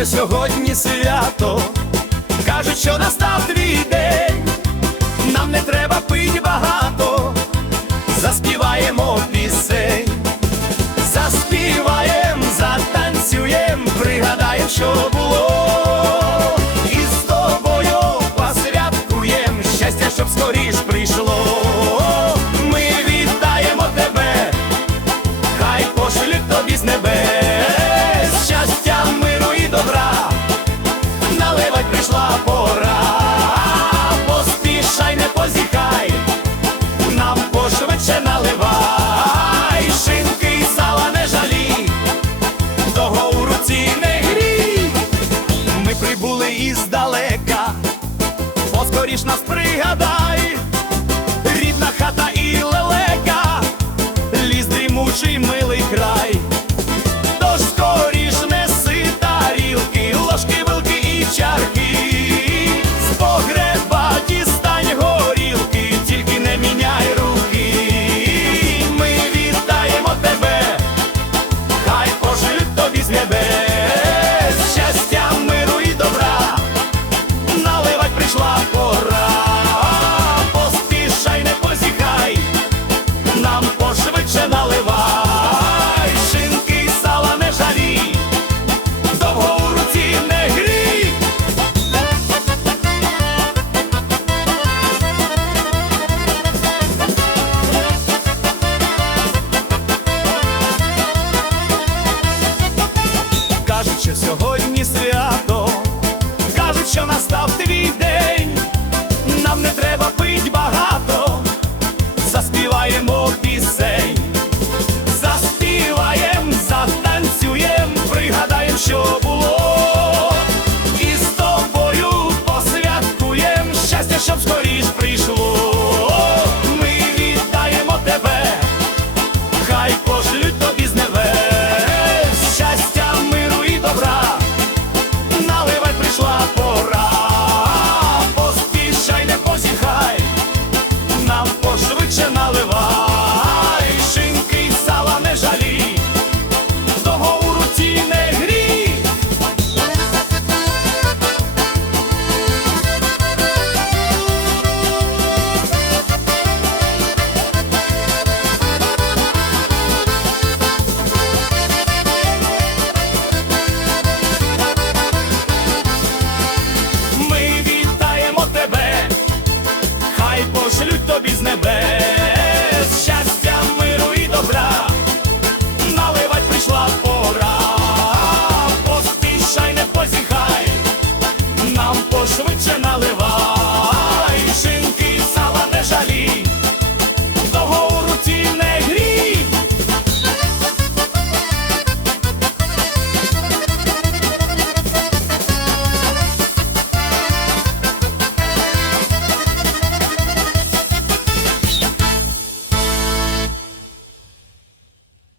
ще сьогодні свято, кажуть, що настав твій день, нам не треба пить багато, заспіваємо пісень, заспіваєм, затанцюємо, пригадаємо. що. горіш нас пригадай, рідна хата і лелека, ліз дрімучий ми. що сьогодні свято, кажуть, що настав твій день, нам не треба пить багато, заспіваємо пісень, заспіваєм, затанцюєм, пригадаєм, що було, і з тобою посвяткуєм щастя, щоб скоріш прийшло.